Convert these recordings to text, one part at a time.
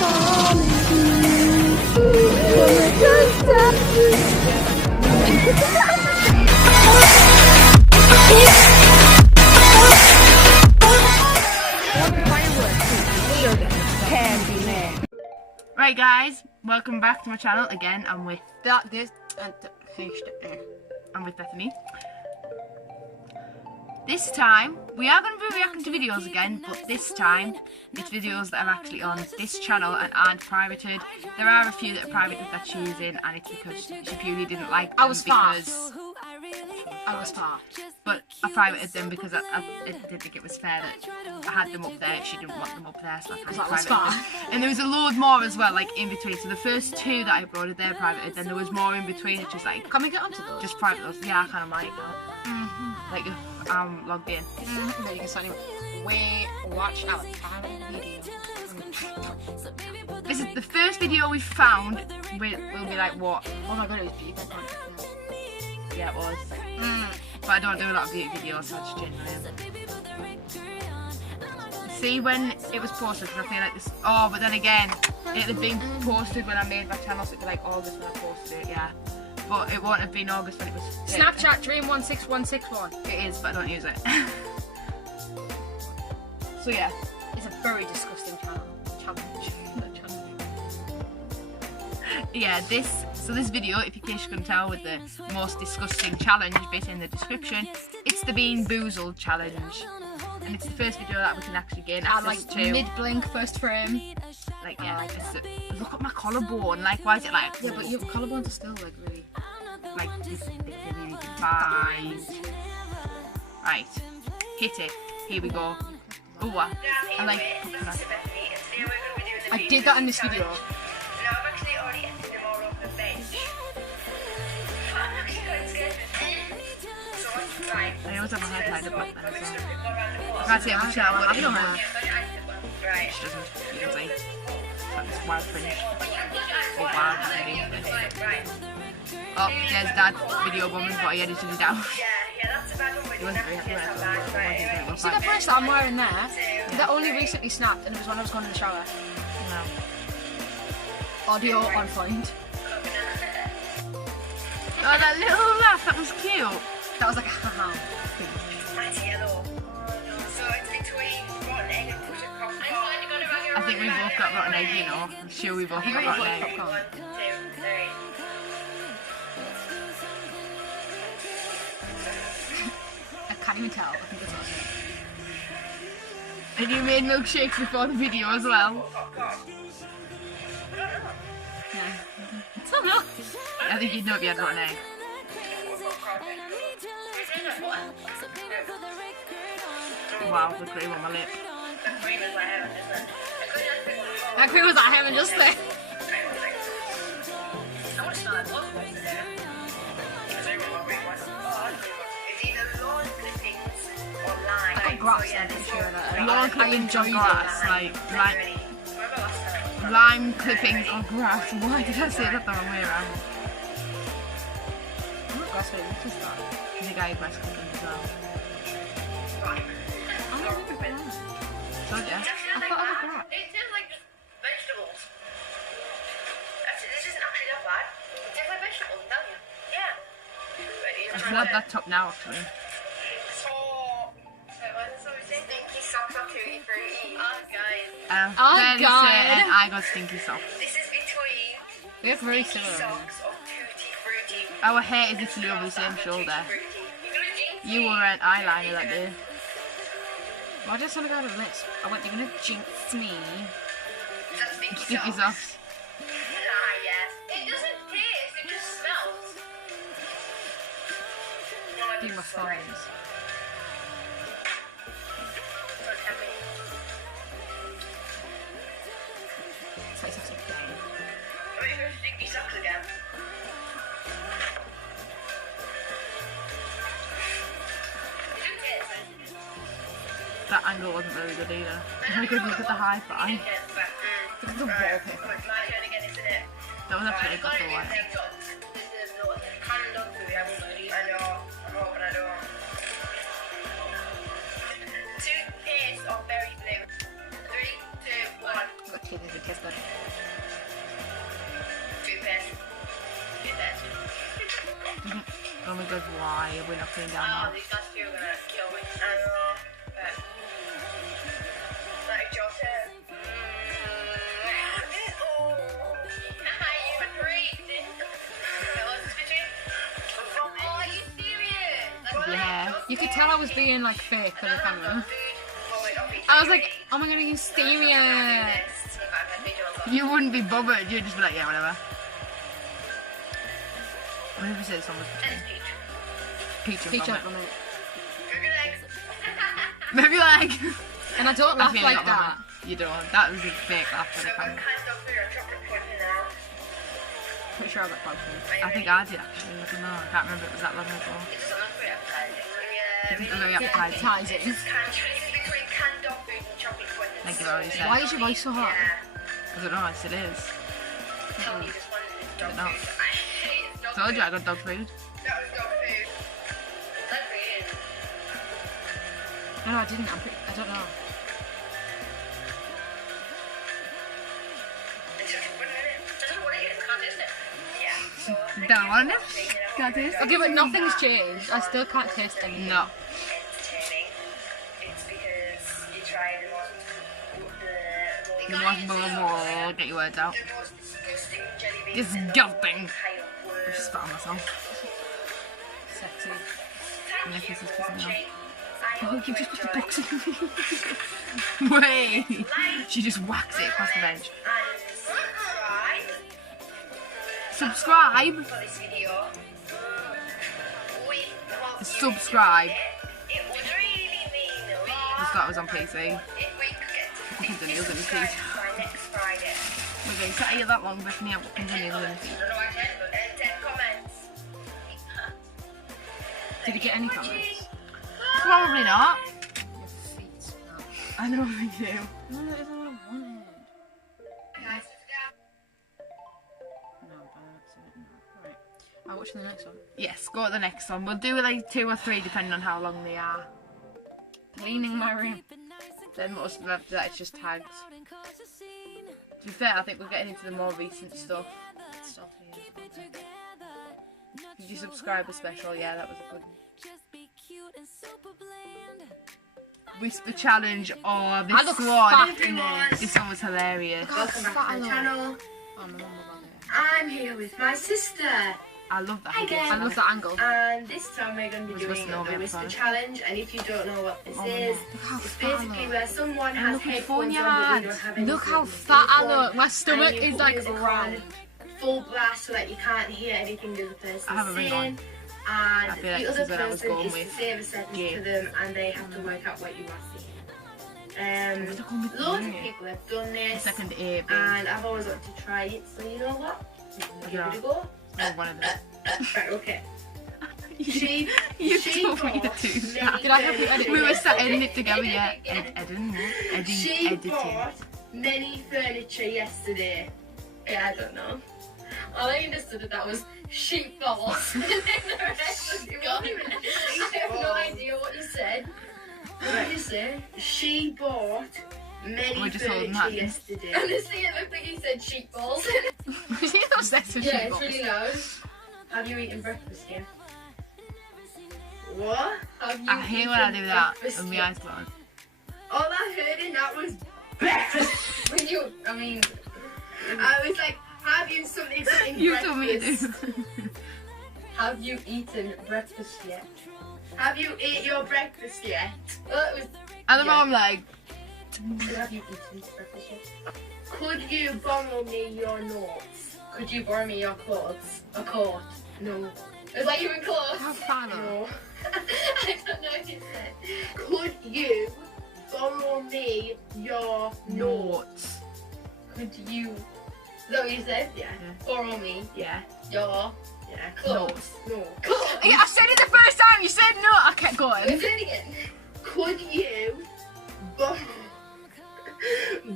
Right guys, welcome back to my channel again. I'm with Bethany. This time we are going to be reacting to videos again, but this time it's videos that are actually on this channel and aren't privated. There are a few that are privated that she's in, and it's because she purely didn't like them. I was far. But I privated them because I didn't think it was fair that I had them up there. She didn't want them up there, so I kind of privated them. And there was a load more as well, like in between. So the first two that I uploaded, they're privated. Then there was more in between. It's just like, can we get onto those? Just private those. Yeah, I kind of like that. Like if I'm logged in. No, you can sign in. We watch our private video. This is the first video we found. We'll be like, what? Oh my god, it was beautiful. Yeah, it was. But I don't do a lot of beauty videos, so I just genuinely see when it was posted, because I feel like this. Oh, but then again, it had been posted when I made my channel, so it'd be like August when I posted it, yeah. But it won't have been August when it was. Snapchat Dream16161. It is, but I don't use it. So yeah, it's a very disgusting challenge. Yeah, this video, if in case you couldn't tell, with the most disgusting challenge bit in the description, it's the Bean Boozled challenge, and it's the first video that we can actually gain access to. Mid-blink, first frame. Like, yeah, look at my collarbone. Like, why is it like? Yeah, but your collarbones are still like really, like this really defined. Right, hit it. Here we go. Oh, I like. I did that in this video. I always have my hair tied up like that as well. I can't see how much I want in her. She doesn't, you can see. It's like this wild fringe. Or wild fringe. Oh, there's Dad video bombing, but he edited it out. He wasn't very happy with it. See the bracelet I'm wearing there? That only recently snapped, and it was when I was going in the shower. No. Audio on point. Oh, that little laugh, that was cute. That was like a haha. I think we both got rotten egg, you know. I'm sure we both got rotten egg. I can't even tell. I think it's awesome. And you made milkshakes before the video as well. Yeah. I don't know. I think you'd know if you had rotten egg. Wow, the cream on my lip. That cream was like heaven just there. I got grass there, I'm sure of that. Lawn clippings on grass, like lime clippings on grass. Why did I say that the wrong way around? Grass really looks that. I think I had grass clippings as well. So yeah. I thought I was grass. It tastes like just vegetables. This isn't actually that bad. It tastes like vegetables, don't you? Yeah. I should have that top now, actually. Stinky socks or tutti frutti. Oh, guys. And I got stinky socks. This is between We look very similar. socks or tutti frutti. Our hair is literally over the same shoulder. You wore an eyeliner that day. Why did something go out of the list? I went, you're gonna jinx me. That's Stinky socks. yes. It doesn't taste, it just smells. Do my fines. It's like such a game. Stinky socks again. That angle wasn't very good either. Oh my god, look at the hi-fi. Look at the wallpaper. It's my turn again, isn't it? That was actually a good one. Toothpaste or berry blue. 3, 2, 1. but teeth would taste good. Toothpaste. Toothpaste. Oh my god, why are we not putting down Oh, now? these last two are gonna kill me. I know. But like Joseph. Oh, you were great. Oh, are you serious? Yeah. You could tell I was being like fake for the camera. I was like, oh my god, are you serious? You wouldn't be bothered, you'd just be like, yeah, whatever. What did we say this one was between? Peach and Peach vomit. up on it. Maybe like... And I don't laugh like that. You don't. That was a fake laugh for the camera. Pretty sure I got poison. I think I did actually, I don't know. I can't remember, it was that long ago. It was very appetizing. Appetizing. Like you've already said. Why is your voice so hot? I don't know, it still is. I don't know. Told you I got dog food. No, I didn't. I don't know. Don't want it? Can't taste it? Okay, but nothing's changed. I still can't taste anything. No. It's because you tried You want more, get your words out. the most disgusting jelly beans. Disgusting. I just spat on myself. Sexy. And if this is kissing me off. I Oh, you just put the box in. Wait. She just whacks it across the bench. Subscribe. for this video. Subscribe. It would really mean a lot Just thought it was on PC. if we could get to Fucking 50 Daniel's in his subscribers teeth. by next Friday. We're going to sit here that long, Bethany. I've got Daniel's in his teeth. I don't know why 10, but 10 comments. Did you get any comments? Probably not. Your feet. I know we do. No, that isn't what I wanted. Guys, No, absolutely not. Right. I'll watch the next one. Yes, go to the next one. We'll do like 2 or 3 depending on how long they are. Cleaning my room. Then most of after that it's just tags. To be fair, I think we're getting into the more recent stuff. Stuff here as well. Did you subscribe a special? Yeah, that was a good one. Whisper challenge. Oh, I this look one. fat in this. This one was hilarious. welcome back to the channel. Oh, my mum was on there. I'm here with my sister. I love that. Hi, idea. guys. I love that angle. And this time we're going to be Was doing Whisper Over the Whisper fun? Challenge. And if you don't know what this Oh, is, no. Look how it's fat I basically look. where someone And has look at the headphones phone on you but we had. don't have any Look how music fat I on. look. My stomach And you is put like music round. on full blast so that you can't hear anything the other person's I have a ring on. saying. And I feel like the this other is what I was person going is to with. say a sentence Yeah. to them and they have to work out what you are saying. Look on the Loads of thing. people have done this. Second A, babe. And I've always wanted to try it, so you know what? Give Yeah. it a go. Oh, one of them. Right, okay. You She told me to bought do many that. Did I have to edit We were it? sat in it together, yeah. Editing. She Editing. bought many furniture yesterday. Yeah, I don't know. All I understood that was sheep balls. And then the rest was, it wasn't even a sheep. I have no idea what you said. What did you say? She bought many We're just holding furniture hands. yesterday. Honestly, it looked like he said sheep balls. You're obsessed with Yeah, sheep it's balls. really loud. Have you eaten breakfast yet? What? Have you I hate when I eaten do that breakfast and my yet? eyes closed. All I heard in that was breakfast. When you, I mean, I was like, have you something You told me to breakfast? do. Have you eaten breakfast yet? Have you ate your breakfast yet? Well, it was. And the Yeah. mom like, Have you eaten breakfast yet? Could you borrow me your notes? Could you borrow me your clothes? A coat? No. Is that even close? How fat I look. No. I don't know what you said. Could you borrow me your notes? notes. Could you? Is that what you said? Yeah. Yeah. Borrow me Yeah. your clothes. No. Clothes. Yeah, I said it the first time. You said no. I kept going. Say it again. Could you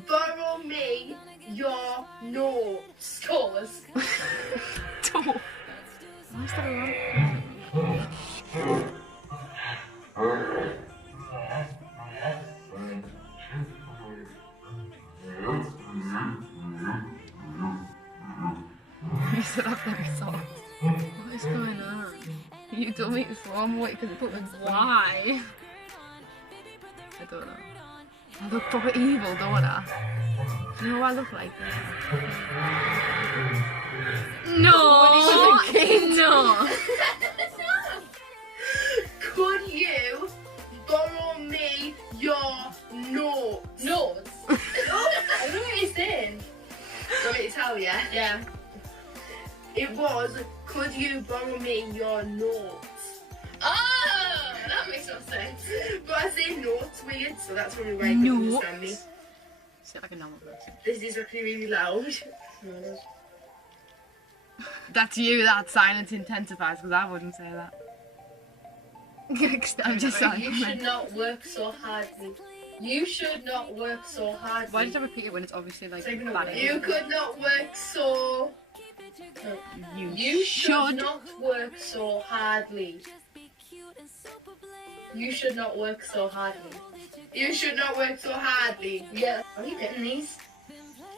borrow me your notes? Toes. Toe. Why is that alarm? You said I've never saw. What is going on? You told me it's wrong, wait, because it put me Why? I don't know. I look proper evil, don't I? Do you know what I look like? No! No! Could you borrow me your notes? Notes? I don't know what you're saying. Want me to tell you? Yeah. It was, could you borrow me your notes? Oh, that makes no sense. But I say notes weird, so that's probably why you couldn't understand me. Say it like a normal person. This is actually really loud. That's you, that silence intensifies, because I wouldn't say that. I'm just You saying. should not work so hardly. You should not work so hardly. Why did I repeat it when it's obviously like You bad? could not work so... You should not work so hardly. You should not work so hardly. You should not work so hardly. Yeah. Are you getting these?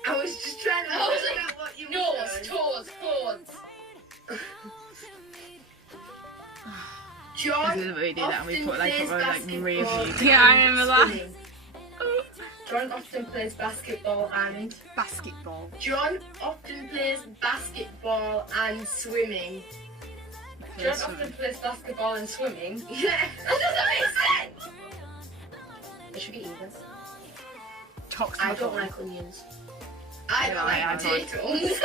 I was just trying to figure out what you were saying. Toes, toes. John This is what we do that, and we put like often proper like plays review. basketball Yeah, I and remember that. swimming. John often plays basketball and... Basketball. John often plays basketball and swimming. John often plays basketball and swimming. Yeah, that doesn't make sense! It should be even. Toxic. I don't like onions. I don't like potatoes.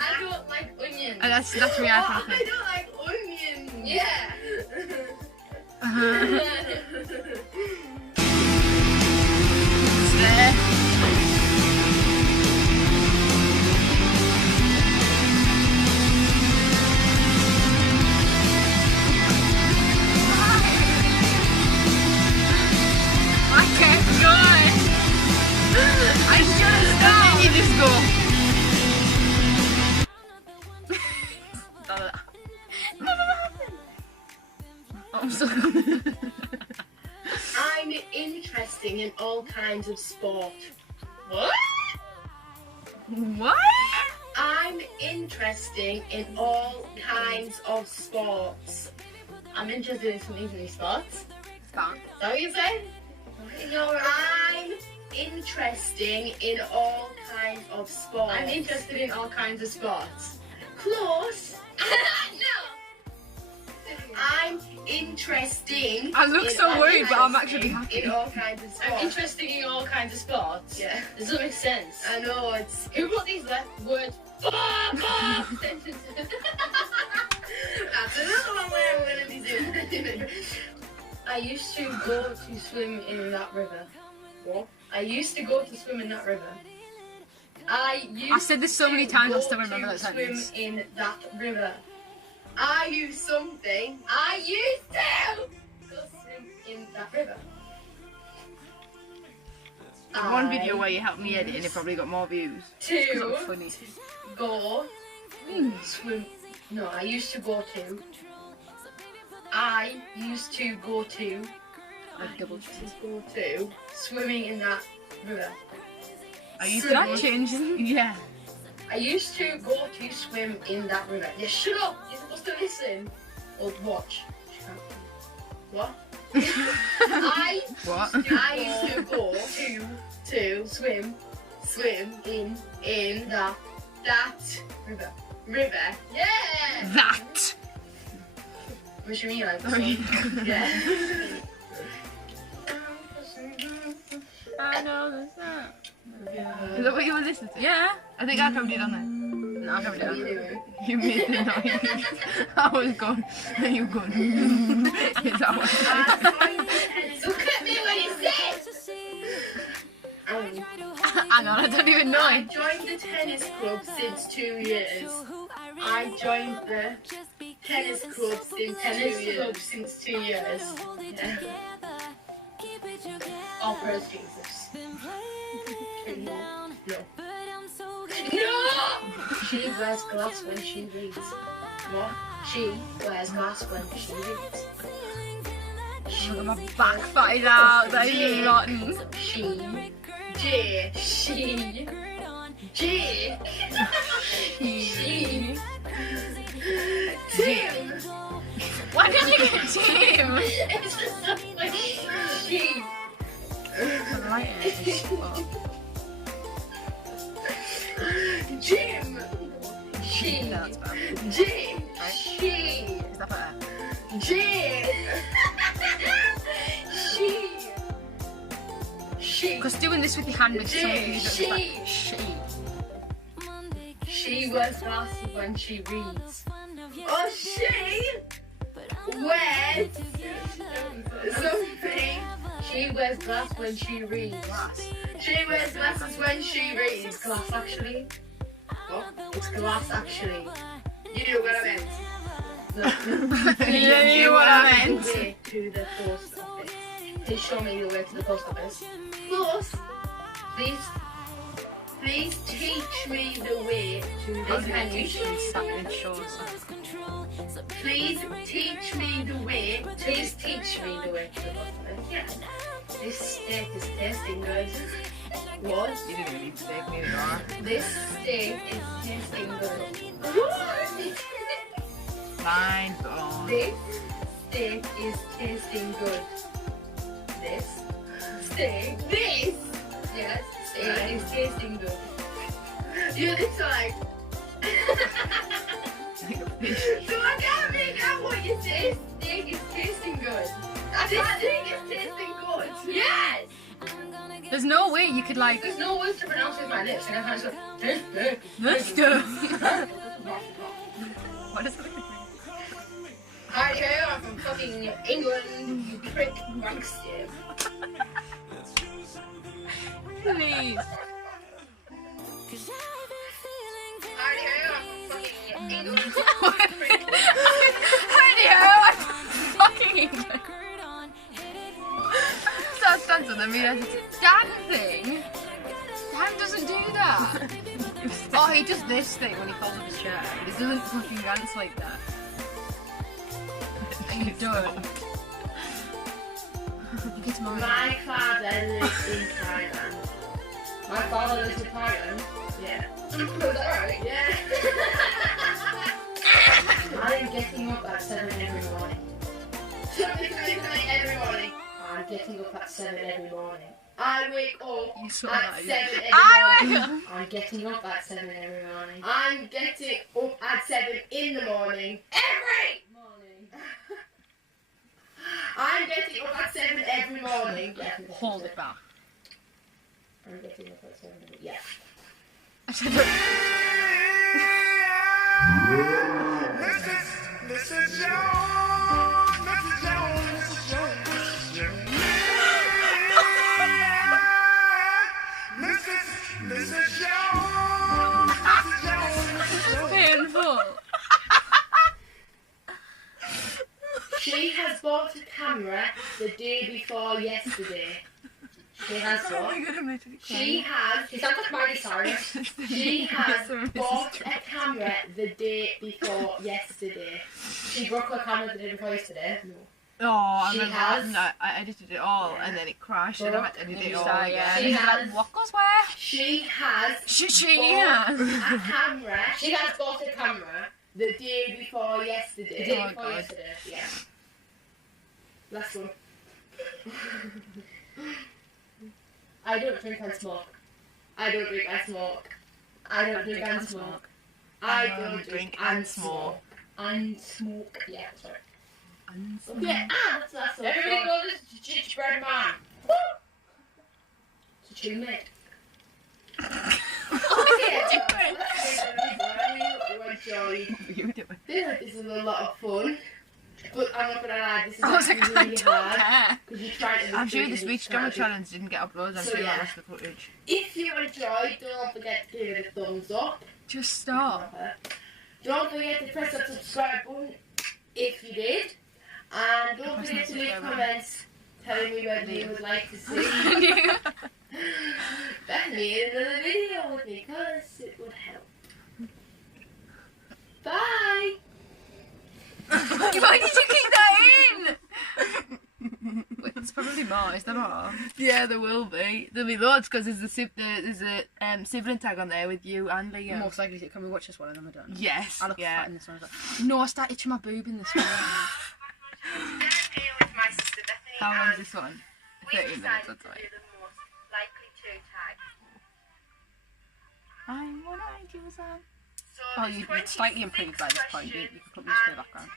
I don't like onions. And that's me, I I think. don't like onions. Yeah. There. I kept going! I should have stopped. And then you just go. I'm so I'm interesting in all kinds of sport. What? What? I'm interesting in all kinds of sports. I'm interested in some easy sports. Can't. Is that what you said? I'm interesting in all kinds of sports. I'm interested in all kinds of sports. Close. No. I'm interesting. I look in so all worried, but kinds I'm of- actually happy. In all kinds of sports. I'm interested in all kinds of sports. Yeah. Does that make sense? I know, it's... Who put these words? Sentences. That's another one where I'm going to be doing. I used to go to swim in that river. What? I used to go to swim in that river. I said this so many times, I still remember that swim sentence. in that river. Are you something? I used to go swim in that river. One video where you helped me edit and it probably got more views. To Funny. go swim. No, I used to go to. I used to go to. Like double cheese. Go to swimming in that river. Are you Did I change them? Yeah. I used to go to swim in that river. Yeah, shut up! You're supposed to listen or watch. What? I What? used to go to swim in that river. River. Yeah. That. What do you mean like Sorry. Yeah. I know this now. Is that what you were listening to? Yeah. I think I covered it on there. No, I haven't What are done you it. doing? You made the noise. I was gone. And you gone. Is that what? Look at me when you say Hang on, I don't even know I it. joined the tennis club since 2 years. I joined the tennis club since 2 years. Yeah. All praise Jesus. No. No! She wears glass when she reads. What? She wears glass when she reads. My back fired out. That is rotten. She J. She. J. She. Tim. Why didn't you get Tim? It's just something like she. Right. Jim. She. No, that's bad. Jim. Right. She. Is that better? J. She. Because doing this with your hand makes so many She. like she. She wears glasses when she reads. Oh, she wears something. She wears glasses when she reads. Glass. She wears glasses when she reads. Glass, actually. What? It's glass, actually. You know what I meant. You know what I meant. Way to the post office. Please show me the way to the post office. Plus, please teach me the way to the Please teach me the way. Please teach me the way to the post office. Yeah. This steak is tasting good. What? You didn't even need to take me anymore. This steak is tasting good. Mind blown. This steak is tasting good. This steak. This. Yes. Steak is tasting good. You look like. So I can't make out what you say. Steak is tasting good. This steak is tasting good. Yes. There's no way you could like. There's no words to pronounce with my lips, and I can't just go. This steak. Let's go. What is it? Hi, Joe. I'm from fucking England. You prick backstab. Please. Hi, Joe. I'm from fucking England. I'm fucking England. Start dancing, I mean, Dancing? Dan doesn't do that. oh, he does this thing when he falls off his chair. He doesn't fucking dance like that. Are you done? Kiss my My father lives in Thailand. My father lives in Thailand? Yeah. Is that right? Yeah. I'm getting up at 7 every morning. Every morning. I'm getting up at 7 every morning. I wake up You saw at that, 7 yeah. every I morning. wake up. I'm getting up at 7 every morning. I'm getting up at 7 in the morning. Every morning. I'm getting up at 7 every morning. Yeah, Hold it back. I'm getting up at 7. Yeah. I said, look. Mr. Jones, Mr. Jones, Mr. Jones, Mr. Jones, Mr. Jones. Painful. She has bought a camera the day before yesterday. She has what? She has. She sounds like Miley Cyrus. She has bought a camera the day before yesterday. She broke her camera the day before yesterday. No. Oh, I She remember. has- No, I edited it all, Yeah. and then it crashed, and I had to edit it all Start again. She again. has- What goes where? She has She bought has. a camera. She has bought a camera the day before yesterday. The day Oh, before God. yesterday. Yeah. Last one. I don't drink and smoke. I don't drink and smoke. I don't drink and smoke. I don't drink and smoke. And smoke. Yeah, sorry. Yeah, that's everybody go to gingerbread man. Woo! It's a tune, mate. You do it. This is a lot of fun. But I'm not gonna lie, this is I was like, actually I really don't hard. care. Because you tried to I'm sure this week's drama challenge didn't get uploaded. I'm So, sure yeah. that was the footage. If you enjoyed, don't forget to give it a thumbs up. Just stop. Don't forget to press that subscribe button if you did. And don't forget to leave comments telling me whether you would like to see Bethany in another video with me, because it would help. Bye! Why did you keep that in? Wait, it's probably be more, is there more? Yeah, there will be. There'll be loads because there's a sibling tag on there with you and Liam. Most likely, can we watch this one and then we're done? Yes. I look yeah. fat in this one. I was like, no, I started itching my boob in this one. How long is this one? 30 minutes, that's right. I wanna give you some. Oh, you'd slightly improved by this point. You could put music in the background.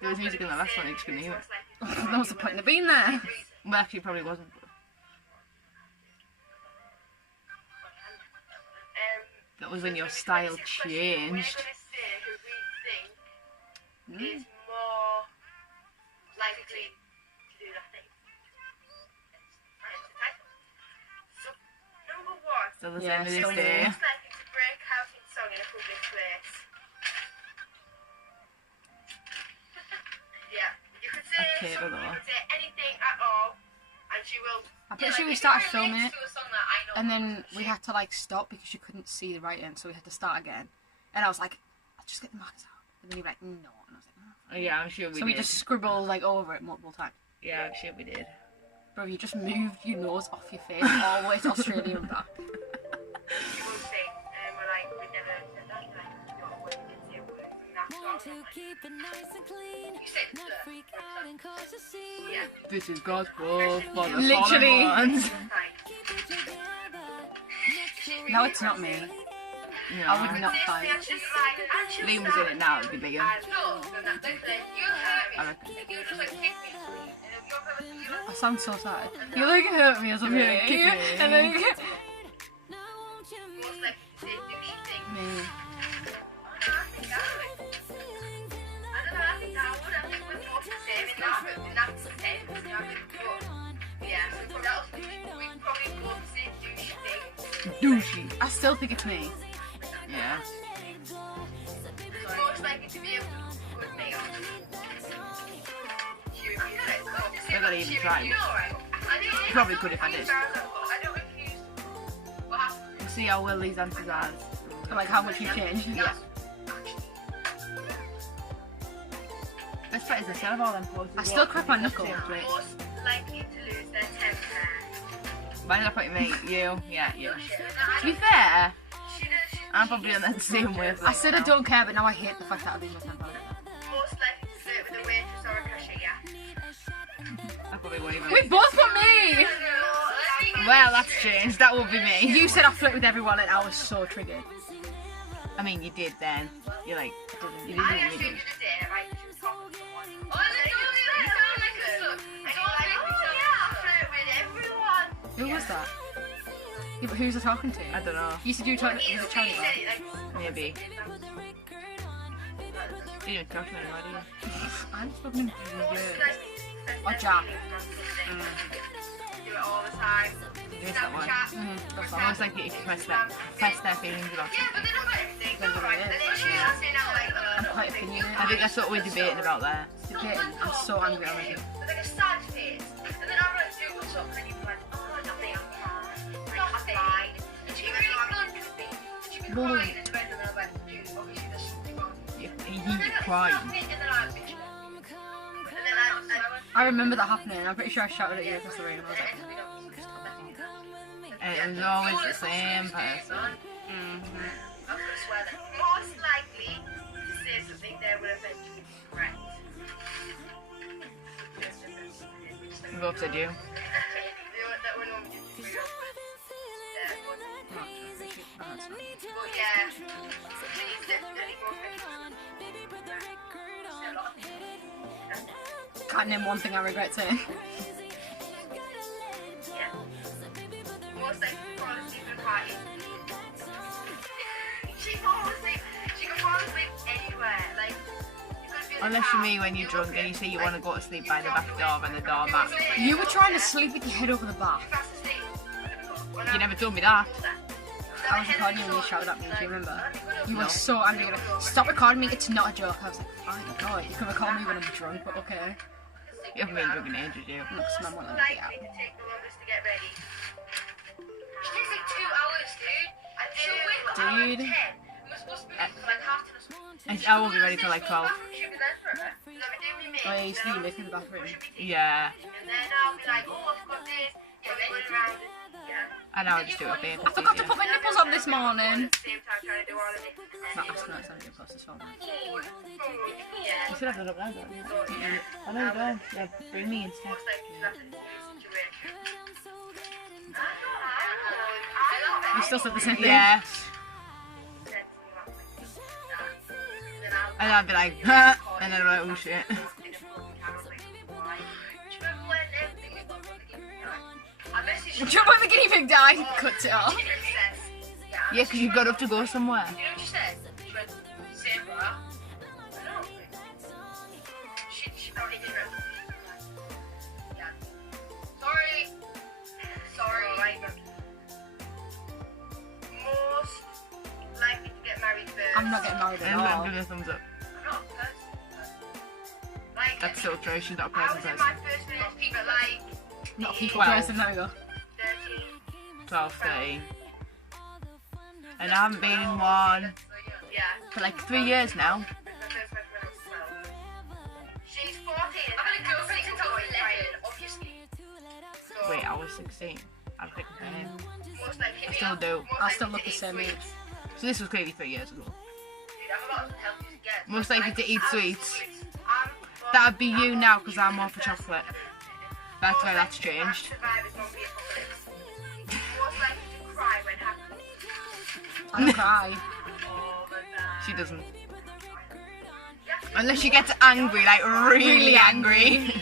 There was music in the last one, you just couldn't hear it. That was the point of being there. Well, actually, it probably wasn't. That was when your style changed. Is more likely to do that thing. So, number one, Still the same Yeah, to this still day. most likely to break out in song in a public place. Yeah, you could say Okay, something, though. you could say anything at all, and she will. I'm pretty sure we if started relates filming it, to a song that I know, and then we had to like stop because you couldn't see the writing, so we had to start again. And I was like, I'll just get the markers out. And then you were like, no. And I was like, oh. Oh, yeah, I'm sure we So did. we just scribbled like over it multiple times. Yeah, I'm sure we did. Bro, you just moved your nose off your face all the way to Australia and back. you will say, we're like, we never said that, like, you know, when you did say a word from that song, like, you said it to her, for example. Yeah. This is gospel for the Literally. fallen ones. No, it's not me. No. I would not fight. Liam was in it now, it'd be Liam. No, that's like, you hurt me. I reckon. Like, you just like kick me. I sound so sad. You like hurt me as I'm Yeah, here. kick me. And then you Most likely to say douchey things. me. I think I would. I don't know, I think I would. I think we're both the same in that, but that's the same. Yeah, so we'd probably both say douchey things. Douchey. I still think it's me. Yeah. Most likely to be a good male. I gotta even try. Probably could if I did. We'll see how well these answers are. Like how much you've changed. Yeah. Best bet is the set of all them poses. I still crap my knuckle. Most likely to lose their temper. Why did I put me? You? Yeah, you. To be fair, I'm probably on that same wavelength. I said I don't care, but now I hate the fact that I lose my temper. Most likely to flirt with a waitress or a cashier. I probably won't even. We both put me! Well, that's changed. That will be me. You said I flirt with everyone and I was so triggered. I mean, you did then. You're like, you I didn't assumed really. today, right? She was talking to someone. Oh, and then you sound like a son. And you're like, oh yeah, I flirt with everyone. Who was that? Yeah, but who's I talking to? I don't know. You said you were talking to He the said Chinese it guy. like, Maybe. You didn't talk to anybody. I'm fucking weird. or Jack. Do it all the time. Yes, that one. Snapchat. Almost like if you press their feelings about Yeah, but something. they don't got everything. Depends on what it is. And then she's asking out like, I'm quite opinionated. I think that's what we're debating about there. Debating. I'm so angry already. with like a sad face. And then I'm like, do what's up, and then you're like, oh, nothing, I'm fine. I'm fine. And she really felt it. She'd be crying in the bed, and I'm like, dude, obviously there's something wrong. You And crying. then I'm bitching. And then I remember that happening. I'm pretty sure I shouted at you across the room. I was like, And it was always the same person. I'm gonna swear that most likely to say something they will eventually be correct. We both said you. That one won't be true. But yeah, please definitely go for it. can't name one thing I regret saying. Yeah. Most likely to fall asleep at a party. She falls asleep. She can fall asleep anywhere. Like, you could be in the Unless car, you're me when you're drunk and you say you want to go to sleep by the back door and the door mat. You were trying to sleep with your head over the bath. fast asleep. You never told me that. I was recording you when you shouted at me, do you remember? You were so angry, you were like, stop recording me, it's not a joke. I was like, fine, God, you can record me when I'm drunk, but okay. You haven't been drunk in ages, you. Looks man won't let me get out. Likely to take the longest to get ready. It takes like 2 hours, dude. I do. Dude. It was I won't be ready till like 12. Oh, yeah, you see you live in the bathroom. Yeah. And then I'll be like, oh, I've got this. Yeah, then you're around. Yeah. And I'll just do it a bit. I forgot to put my nipples on this morning. At the same time trying to do all of it. Not asking that somebody across this phone. Yeah. You should have done it now, don't you? I know you don't. Yeah, bring me instead. It's like, that's a new situation. You still said the same thing? Yeah. And I'd be like, huh? And then I'm like, oh shit. Do you know when the guinea pig died? Cut it off. Yeah, because you got up to go somewhere. You know what she said? She went, Sarah. I don't think. She probably did it. Yeah. Sorry. Most likely to get married first. I'm not getting married at And I'm all. doing a thumbs up. I'm not first. Like, That's so true, she's not a I person was in person. my first relationship at like Not a people 12. person, there we go. 13. 12, 13. And I haven't been in one Yeah. for like 3 years now. She's 14. I've had a girlfriend since I was 11, obviously. So, Wait, I was 16. I'm thinking for him. most likely I still do. I still look the same age. So this was clearly 3 years ago. Dude, I'm about to help you get. Most likely to eat sweets. I'm That'd be you now because I'm more for chocolate. That's why that's changed. survive a zombie apocalypse. Most likely to cry when happens. I don't cry. All the time. She doesn't. Unless she gets angry, like really angry.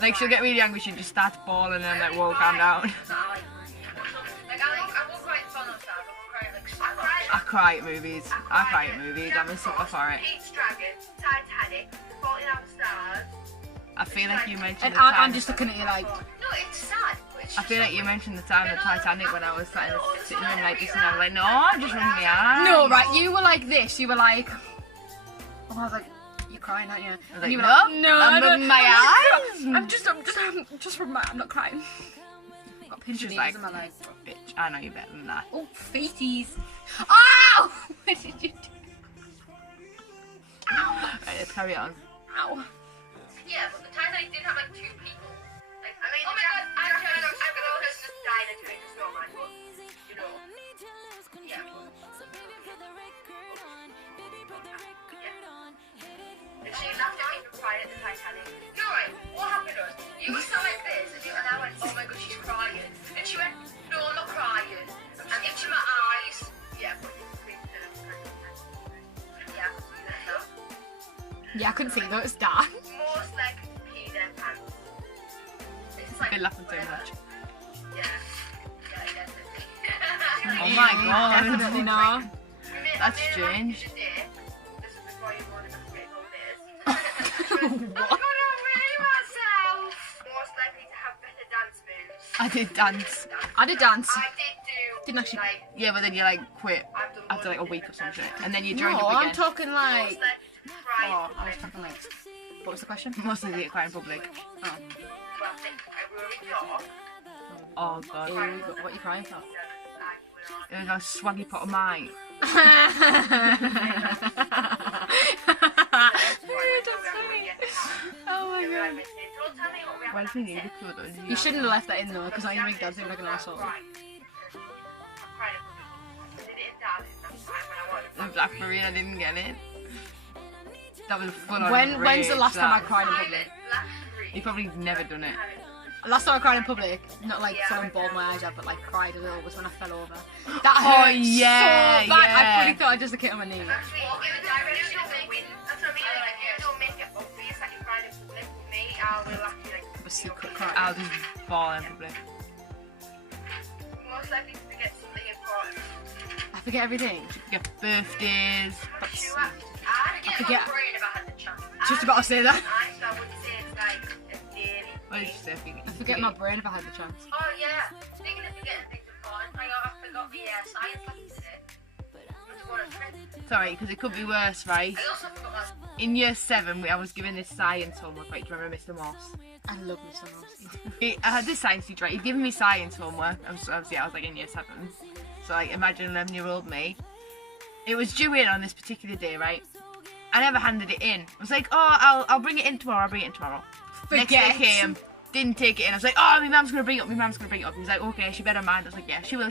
Like she'll get really angry, she just starts bawling and like, whoa, calm down. Like I won't cry at fun on Saturday, I won't cry at like I cry at movies. I cry at movies. I'm a sucker for it. Pete's Dragon, Titanic, 14 Hour Stars. I feel like you mentioned And the time. I'm just looking at you like, No, it's sad. But it's I feel like you mentioned the time of Titanic when I was sitting in like this and I was like, no, I'm just rubbing my eyes. no, right, you were like this, you were like, oh, I was like, you're crying, aren't you? I was And like, you were no, like, no, I'm no, rubbing my eyes. I'm just from my, I'm not crying. I've got pins She's and like, needles in my leg. bitch, I know you better than that. Oh, feeties. Ow! What did you do? Right, let's carry on. Ow. Yeah, but the Titanic did have like 2 people. Like, I mean, oh my god, I'm gonna person just died and turned into snowman, but you know. Yeah. And she laughed at me for crying at the Titanic. No, right, what happened was, you were sat like this, and I went, oh my god, she's crying. And she went, no, I'm not crying. And into my eyes. Yeah, but you can yeah, Yeah, I couldn't see though, it's dark. most likely to pee their pants. It's I've like, been laughing so much. yeah, definitely. Oh my god. Definitely not. That's strange. This is before you wore the masquerade days. What? I'm gonna weigh myself. Most likely to have better dance moves. I did dance. I did dance. I did do. Didn't actually- Like, Yeah, but then you like quit I've done after like a loads of week or different some shit. dances. And then you No, joined up I'm again. talking like. Most likely to cry in Oh, I was public. talking like. What was the question? Mostly the cry in public. Oh. Well, I think I really thought Oh god. Ew, what are you crying for? It was a swaggy pot of mine. Oh my god. Why do you need a clue though? You shouldn't have left that in though, because I make dad seem like an asshole. The Blackberry, I didn't get it. That was full on When's the rage, last time I that. cried in public? You probably never done it. Last time I cried in public, not like full on bawled my eyes out, but like cried a little, was when I fell over. That Oh, hurt yeah, so bad. I yeah. fully thought I just hit on my knee. Have a secret cry. I'll just ball in public. Most likely to forget something important. I forget everything. Your birthdays. I forget. my brain if I had the chance. Just about to say that. So I would say it's like a daily. What did you say? I forget my brain if I had the chance. Oh yeah. Speaking of forgetting things important, I forgot the science lesson today. Which one is Sorry, because it could be worse, right? I also forgot my In year 7, I was given this science homework, right? Do you remember Mr. Moss? I love me so much. I had this science teacher, right? He'd given me science homework. I was like in year 7. So, like, imagine 11-year-old me. it was due in on this particular day, right? I never handed it in. I was like, oh, I'll bring it in tomorrow. Next day came, didn't take it in. I was like, oh, my mum's gonna bring it up. He was like, okay, she better mind. I was like, yeah, she will.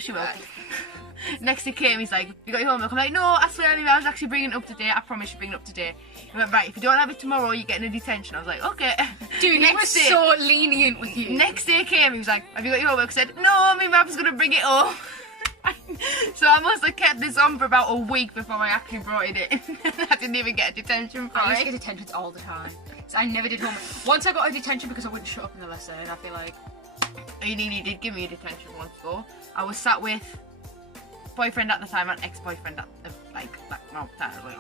Next day came, he's like, you got your homework? I'm like, no, I swear, I was actually bringing it up today. I promise you bring it up today. He went, right, if you don't have it tomorrow, you're getting a detention. I was like, okay. Dude, he was so lenient with you. Next day came, he was like, have you got your homework? I said, no, my mum's gonna bring it up. So I must have kept this on for about a week before I actually brought it in. I didn't even get a detention for I used it. to get detentions all the time. So I never did homework. Once I got a detention because I wouldn't shut up in the lesson, and I feel like... He nearly did give me a detention once though. I was sat with boyfriend at the time and ex-boyfriend at the, like oh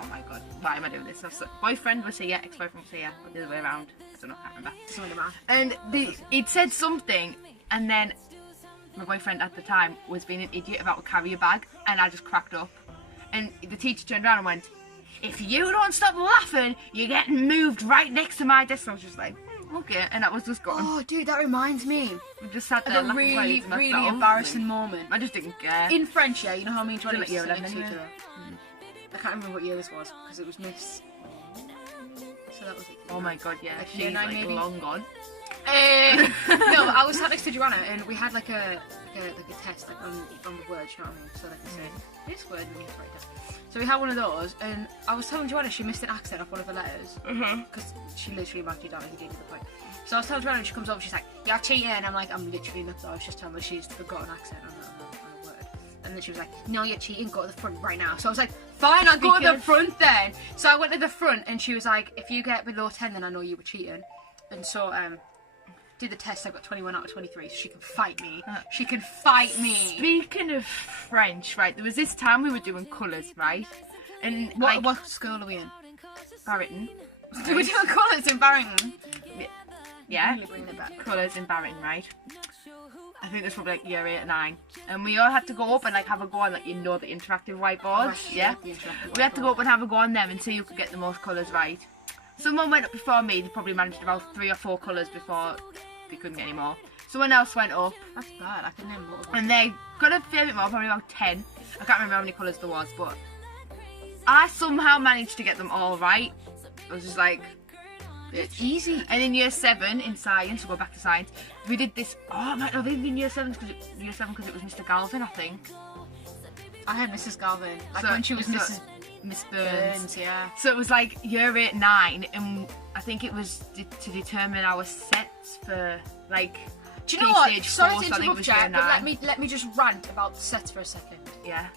my god, why am I doing this? Boyfriend was here, ex-boyfriend was here, but the other way around. I don't know, I can't remember. And he'd said something, and then my boyfriend at the time was being an idiot about a carrier bag, and I just cracked up. And the teacher turned around and went, if you don't stop laughing, you're getting moved right next to my desk. I was just like, okay, and that was just gone. Oh, dude, that reminds me. We just sat there Of a really, really embarrassing moment. I just didn't care. In French, yeah, you know how me and Johnny Didn't used to like sit year next to 11 each other? I can't remember what year this was, because it was Miss... So that was it. Oh my god, yeah, Like she's year 9 like maybe? long gone. No, I was sat next to Joanna, and we had like a test like on the words, you know what I mean? So like I said, this word, and we had to write it down. So we had one of those, and I was telling Joanna she missed an accent off one of her letters, because she literally marked it down like he did to the point. So I was telling Joanna, and she comes over, she's like, you're cheating, and I'm like, I'm literally not, I was just telling her she's forgot an accent on a word. And then she was like, no, you're cheating, go to the front right now. So I was like, fine, I'll go to the front then. So I went to the front, and she was like, if you get below 10, then I know you were cheating. And so, did the test, I got 21 out of 23, so she can fight me. She can fight me. Speaking of French, right, there was this time we were doing colours, right? And What school are we in? Barrington. We were doing colours in Barrington. Yeah, Really bringing it back. colours in Barrington, right? I think this was probably like year 8 or 9. And we all had to go up and like have a go on, like, you know, the interactive whiteboards. Yeah. We had to go up and have a go on them and see who could get the most colours right. Someone went up before me, they probably managed about 3 or 4 colours before they couldn't get any more. Someone else went up. That's bad, I can name a lot of And they got a fair bit more, probably about 10. I can't remember how many colours there was, but I somehow managed to get them all right. I was just like, It's easy. and in year 7 in science, we'll go back to science, we did this. Oh, no, they did in year 7 because it was Mr. Galvin, I think. I had Mrs. Galvin, like So- when she was so- Mrs. Miss Burns. Burns, yeah. So it was like year 8, 9, and I think it was to determine our sets for like. Do you know what? Stage Sorry 4, to so I think it interrupt, was Jack, year but 9. let me just rant about sets for a second. Yeah.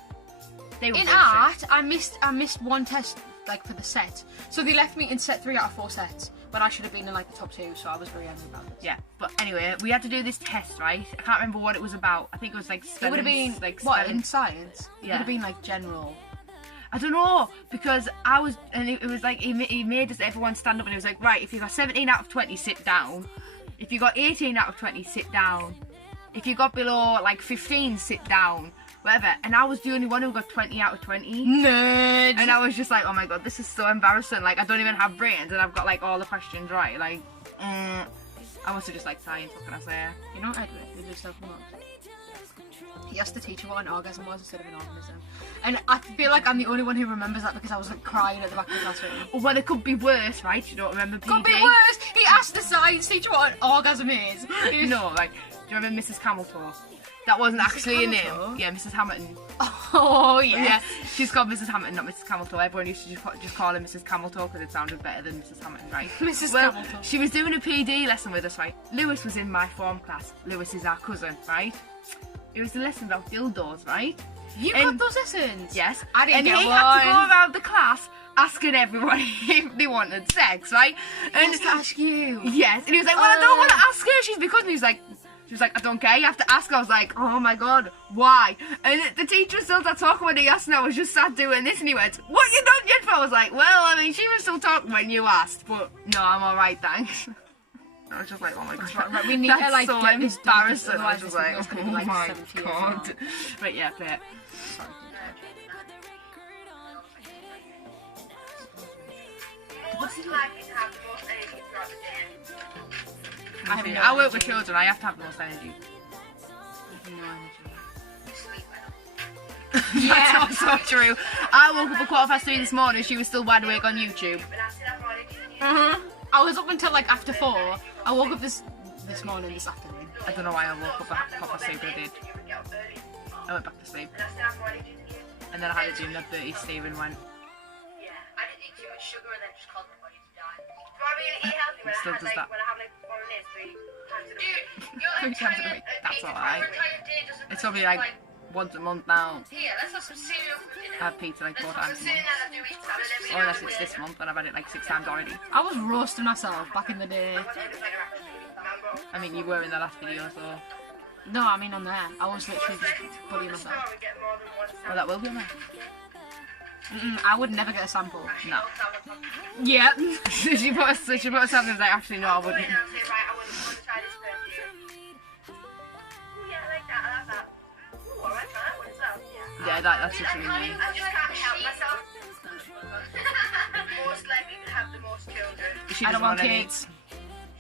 They were In bullshit. art, I missed one test like for the set, so they left me in set 3 out of 4 sets when I should have been in like the top 2. So I was very angry about this. Yeah, but anyway, we had to do this test, right? I can't remember what it was about. I think it was like It would have been like what spelling. in science? It Yeah. would have been like general. I don't know, because I was, and it was like, he made us everyone stand up, and he was like, right, if you got 17 out of 20, sit down. If you got 18 out of 20, sit down. If you got below like 15, sit down. Whatever. And I was the only one who got 20 out of 20. Nerd. And I was just like, oh my god, this is so embarrassing. Like, I don't even have brains, and I've got like all the questions right. Like, I must have just like science, what can I say? You know, Edward, who lives so much. He asked the teacher what an orgasm was instead of an organism. And I feel like I'm the only one who remembers that because I was like crying at the back of the classroom. Well, it could be worse, right? You don't remember PD? Could be worse! He asked the science teacher what an orgasm is. No, like, do you remember Mrs. Cameltoe? That wasn't actually a name. Cameltoe? Yeah, Mrs. Hamilton. Oh, yeah. Yeah, she's called Mrs. Hamilton, not Mrs. Cameltoe. Everyone used to just call her Mrs. Cameltoe because it sounded better than Mrs. Hamilton, right? Mrs. Well, Cameltoe. she was doing a PD lesson with us, right? Lewis was in my form class. Lewis is our cousin, right? It was a lesson about dildos, right? You And- got those lessons? Yes. I didn't and get he one. had to go around the class asking everyone if they wanted sex, right? And Just to ask you. yes, and he was like, well, I don't want to ask her. She's because, and he was like, she was like, I don't care, you have to ask her. I was like, oh my god, why? And the teacher was still talking when he asked, and I was just sat doing this, and he went, what you done yet for? I was like, well, I mean, she was still talking when you asked, but no, I'm alright, thanks. I was just like, oh my god, Right, we need that's to like so get this done, because embarrassing. I was otherwise just this like, video's gonna be oh like my 70 years god. long. But yeah, play it. I work with children, I have to have the most energy. I have no energy. That's also true. I woke up at 3:15 this morning. She was still wide awake on YouTube. I was up until like after 4. I woke up this morning, this afternoon. I don't know why I woke up at 3:15, but I did. I went back to sleep. And then I had a dinner, 30 Stephen went. Yeah, I didn't eat too much sugar and then just caused my body to die. So I really eat healthy when Still I does that. have like bolognese 3 times a week. Dude, your 3 times a entire week, that's pizza, alright. your entire day doesn't It's probably like once a month now. here, let's have some cereal for dinner. I have pizza like 4 Let's have times some a month. cereal and I do eat salad every Or unless it's this month, and I've had it like 6 times already. I was roasting myself back in the day. I mean, you were in the last video, so. No, I mean on there. I was literally just bullying myself. Well, that will be on there. I would never get a sample. No. Yeah. she put something like, actually, no, I wouldn't. Yeah, that's literally me. I just can't help myself. Most likely to have the most children. She I don't doesn't want any. kids.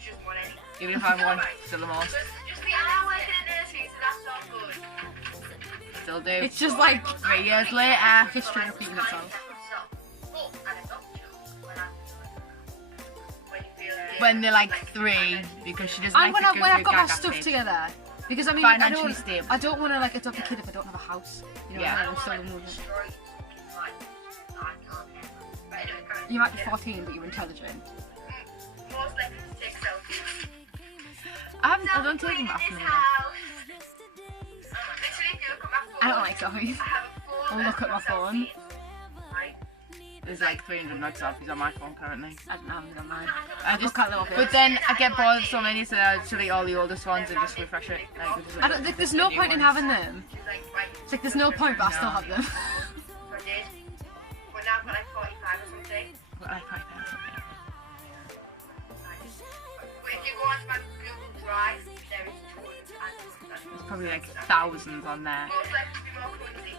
She doesn't want any. Even if I have one, still the most. Just be I'm working in nursery, so that's not good. Still do. It's just like 3 years later. history repeating itself. When they're like 3, because she doesn't And like when to I've go got my gaga stuff stage. together. Because I mean, Financially stable. I don't want to like adopt a kid if I don't have a house. You know Yeah. what I mean? I'm still in movement. You might be 14, but you're intelligent. Most likely to take selfies. I don't take them often. I don't like selfies. I'll look at my phone. There's like 300 nuts selfies on my phone currently. I don't have them on mine. I just Look at little but bits. then I get bored of so many, so I delete all the oldest ones and just refresh it. I don't think there's no point in having them. It's like there's no point, but I still have them. But now I've got like 45 or something. But I find that something. But if you go onto my Google Drive, there is tons and tons. There's probably like thousands on there. Most likely to be more clumsy.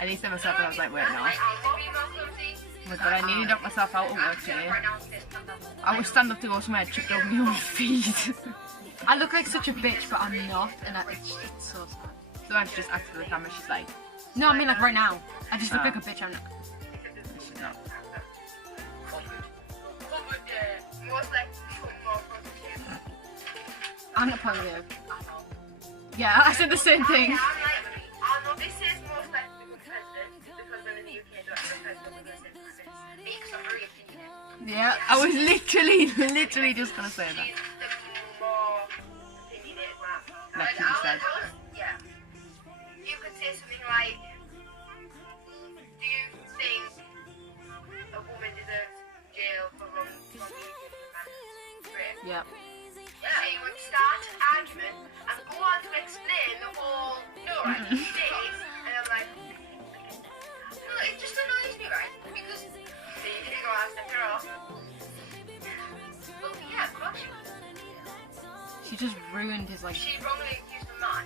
I need to myself and I was like, wait, no. I'll be more clumsy. Oh my god, I nearly knocked myself out of work today. I would stand up to go somewhere and tripped over my own feet. I look like such a bitch, but I'm not, and it's so sad. So I just asked for the camera, she's like, No, I mean like right now. I just look like a bitch. I'm not. she's not. Most likely to become more positive. I'm not positive. Yeah, I said the same thing. I'm like, oh no, this is most likely to become president because I'm in the UK, don't have a president because it's me, because I'm very opinionated. Yeah. I was literally just gonna say that. She's the more opinionated one. Like you just said. Yeah. You could say something like, do you think a woman deserves jail for wrongly accusing a man of rape? Yeah. So you would start an argument and go on to explain the whole, no, right, days, and I'm like, no, it just annoys me, right, because, so you didn't go ask the girl. Well, yeah, of course she would. She just ruined his like. She wrongly accused a man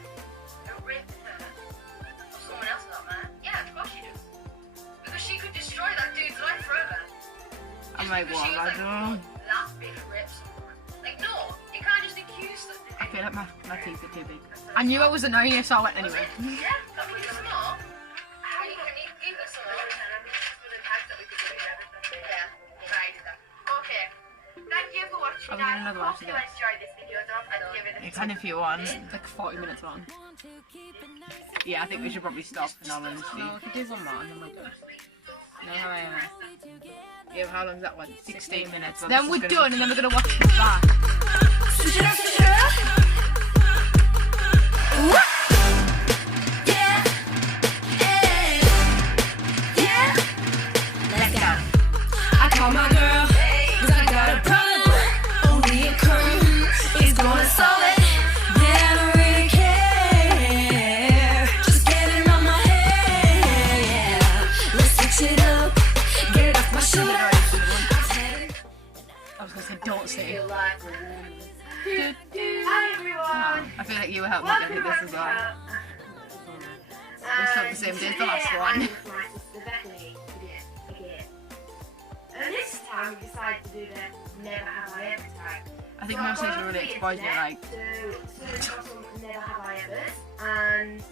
of raping her, or someone else for that man. Yeah, of course she does. Because she could destroy that dude's life forever. I'm like, what have I done? That's being raped someone. Like, no, you can't just accuse them. I feel like my teeth are too big. I knew I was annoying you, so I went anyway. Yeah, that was not. How you can give us some other time? I'm just going to type that we could do everything. Yeah, right. Okay. Thank you for watching. I'll give it another one Hope you after enjoyed this video. Don't forget to give it a It's if you want. It's like 40 minutes long. Yeah, I think we should probably stop in all honesty. No, we could do one more and then we're done. No, Yeah, how long's that one? 16 minutes. Well, then this we're is gonna done be- and then we're gonna watch it back. Switch it up, switch it up. Yeah, yeah. Let's go. I call my girl, 'cause I got a problem. Only a curve is gonna solve it. Yeah, I don't really care. Just get it on my head. Yeah. Let's switch it up. Get it off my shoulder. I was gonna say, don't say. Hi everyone. I feel like you were helping me get this as well. We're still the same day as the last one. And this time we decided to do the Never Have I Ever tag. I think most things relate to boys, but like, So we've got some Never Have I Ever's, and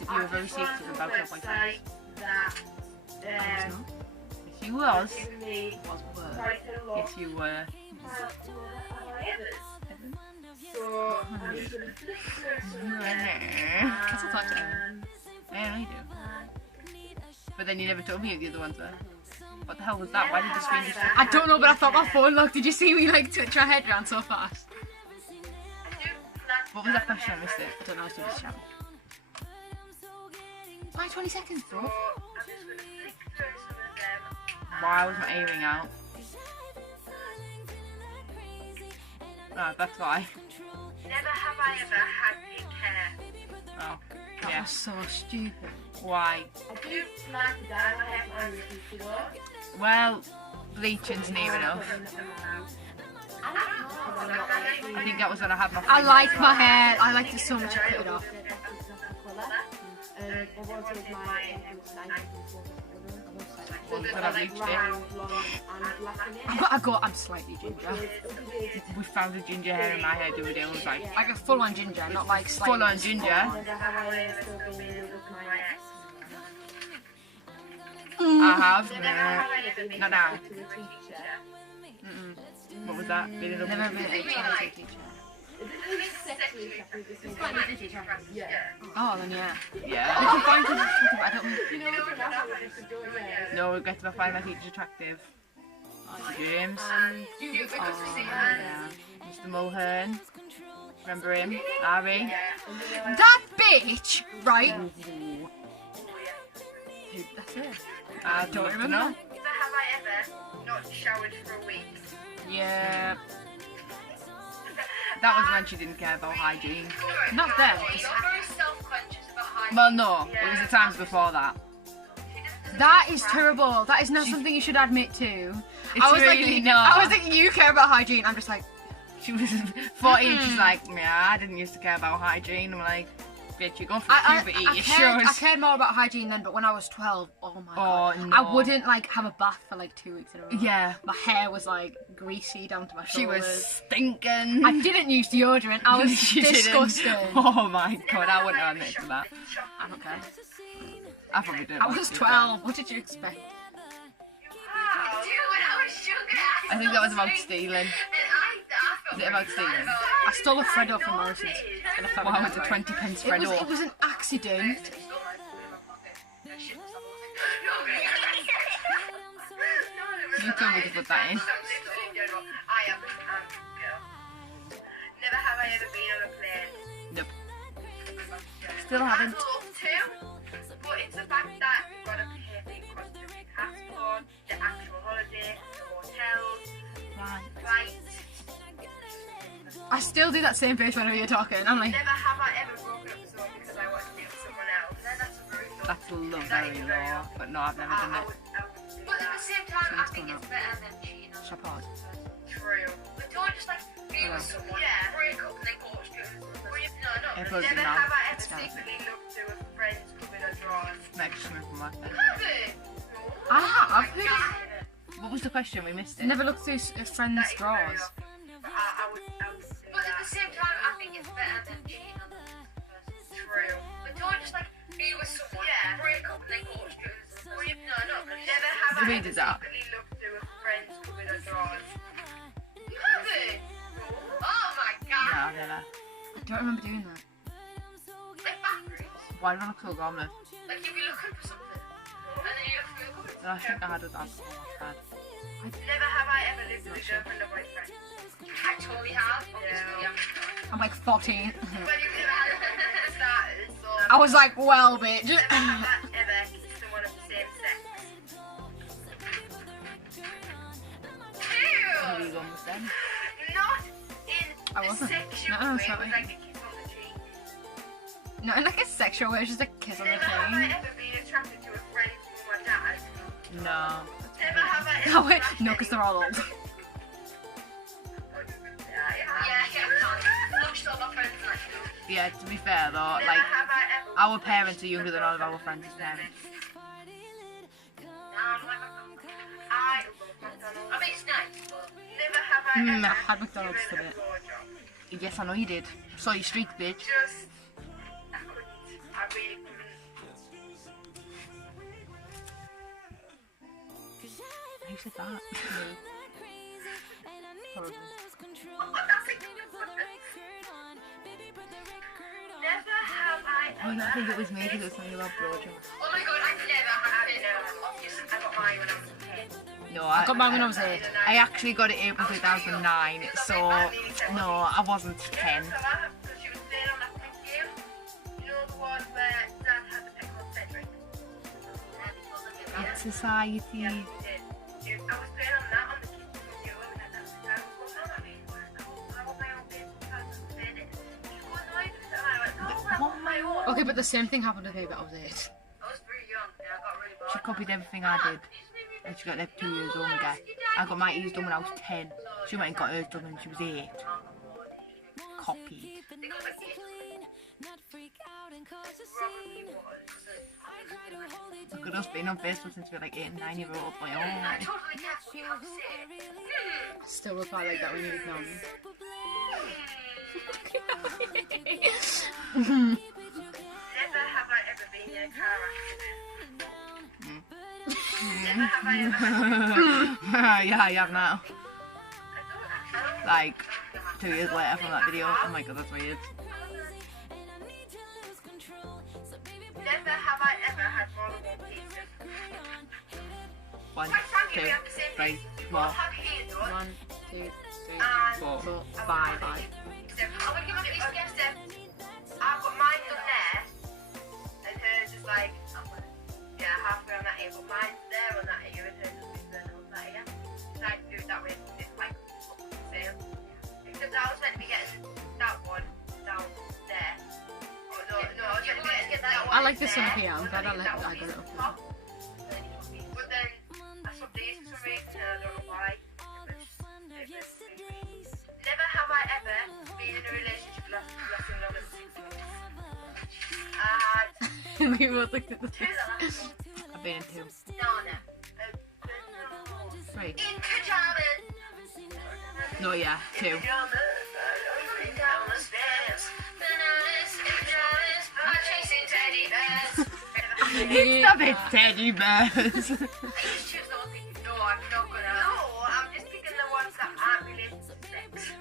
You were very secretive about your boyfriend. Website that Yes, you was. me Was were. quite a lot. Yes, you were. So I'm just gonna flick through some of them. That's a touch. Yeah, I do. But then you never told me who the other ones were. What the hell was that? Why did the screen just... I don't know, but I thought my phone locked. Did you see me like twitch my head around so fast? What was that question? I missed it. I don't know. I was just shouting. Why 20 seconds, bro? I'm just gonna flick through some of them. Why was my earring out? Oh, that's why. Never have I ever had pink hair. Oh, That yeah. was so stupid. Why? I do plan to dye my hair on the though. Well, bleaching's near enough. I think that was when I had my... I like my hair. I liked it so much. I cut it off. When I bleached it. I'm slightly ginger. We found a ginger hair in my hair the other day. I was like, Like a full-on ginger, not like slightly. full-on ginger. I have. Not now. What was that? Being in a Never been a teacher. Oh, then yeah. Yeah. I can find teachers attractive. I don't mean. No regret if I find my teachers attractive. James. Mr. Mulhern. Remember him? Ari. That bitch, right? That's it. I don't love to remember. know. Never have I ever not showered for a week. Yeah. That was when she didn't care about hygiene. Not them. You're very self-conscious about hygiene. Well, no. It was the times before that. That is terrible. That is not something you should admit to. It's really not. I was like, you care about hygiene. I'm just like, She was 14, she's like, yeah, I didn't used to care about hygiene. I'm like, bitch, you're going for puberty, you I sure? cared more about hygiene then, but when I was 12, oh my god. no. I wouldn't like have a bath for like 2 weeks in a row. Yeah. My hair was like greasy down to my She shoulders. was stinking. I didn't use deodorant. I was She didn't. disgusting. Oh my god, I wouldn't admit to that. I don't care. I probably didn't. I was 12. What did you expect? Wow. Dude, when I was younger, I think that was about stealing. and Is it about stealing? I stole a Freddo from Morrison's. And I found Wow, it it's a right. 20 pence It Freddo. was an accident. You told me to put that in. I am a camp girl. Never have I ever been on a plane. Nope. Still haven't. I'd love to, but it's the fact that you've got to pay for your cost of your passport, the actual holiday, the hotels, flights. I still do that same face whenever you're talking. I'm like, Never have I ever broken up with someone because I wanted to be with someone else. Then that's a very low. That's very low, but no, I've never done it. But at the same time, I think it's better than cheating on Shall I pause? True. But don't just like be with someone, break up and then go straight to someone. No. Everyone's Never in have now. I ever It's fine. secretly looked through a friend's cupboard or drawers. Next one from my friend. Have it? I have. What was the question? We missed it. Never looked through a friend's drawers. I would but at the same time, I think it's better than cheating on the person. True. But don't just like be with someone, break up and then go straight to someone. No. Never have We I did ever that. secretly looked through a friend's cupboard or drawers. Have it? Oh my No, god. I've never. I don't remember doing that. Like bathrooms. Why do I look so glamorous? Like if you're looking for something, and then you look through the cupboard. I think I had with alcohol. Never have I ever lived with a girlfriend or boyfriend. I totally have. I'm like 14. But you've never had a starters, so I was like, well, bitch. never have I ever kissed someone of the same sex. Who are you Ew! going with then? Not in I the wasn't. sexual No, way, sorry. but like a kiss on the cheek. Not in like a sexual way, it's just a kiss on the Never have I cheek. ever been attracted to a friend's mum or dad. No. Never have I ever Oh, wait, crashed no, because they're all old. Yeah, to be fair though, Never like, have I ever our parents are younger than all of our friends' parents. I love McDonald's. I mean, it's nice, but never have I ever I had McDonald's given today. a blowjob. Yes, I know you did. Saw you streak, bitch. Just, I couldn't. I really couldn't. said that? Probably. Never have I Oh, no, I think it was me because it was something about blowjob. Oh my god, I've never had it. Obviously, I got mine when I was 10. No, I got mine when I was 8. I actually got it April 2009, so no, I wasn't 10. She was playing on that thing game. You know the one where Dad had the pick on Cedric? It's society. Yeah, we did. I was playing on that on the kids' computer and I was going, I want my own baby because I played it. She was annoyed with it and I went, no, I want my own. Okay, but the same thing happened to me, but I was 8. I was very young and I got really bored. She copied everything I did, and she got there 2 years older. I got my ears done when I was 10. She went and got hers done when she was 8. Copied. Look at us being on Facebook since we were like 8 and 9 years old. Like, I oh. totally can't see what I'm saying. Still reply like that when you ignore me. Never have I ever been in a car accident. Never have I ever Yeah, I have now. I don't Like 2 years later from that video. Oh my god, that's weird. Never have I ever had more than one pizza. 1, Quite frankly, 2, we have the same 3, pizza. We 4, both have hair done. 1, 2, 3, And 4, 4, 5. 5. Steph, I'm gonna give it to you, Steph. I've got mine done there, and hers is like, yeah, halfway on that ear, but mine's there on that ear, and hers is there on that ear. Decided to do it that way, because it's like the same. Except I was meant to be getting that one down there. Oh no, I was meant to get that one. I like this one there, up here. I'm glad I and then got that it one up top. But then I swapped these for some reason, and I don't know why. Never have I ever been in a relationship lasting longer than 6 months. And We both looked at the who's that last one? I've been in 2. No. 3. In pajamas. No, yeah, 2. Pajamas. Running down the stairs. Bananas in pajamas. Chasing teddy bears. It's a bit teddy bears. I used to choose those things. No, I'm not gonna. No, I'm just picking the ones that aren't related to sex.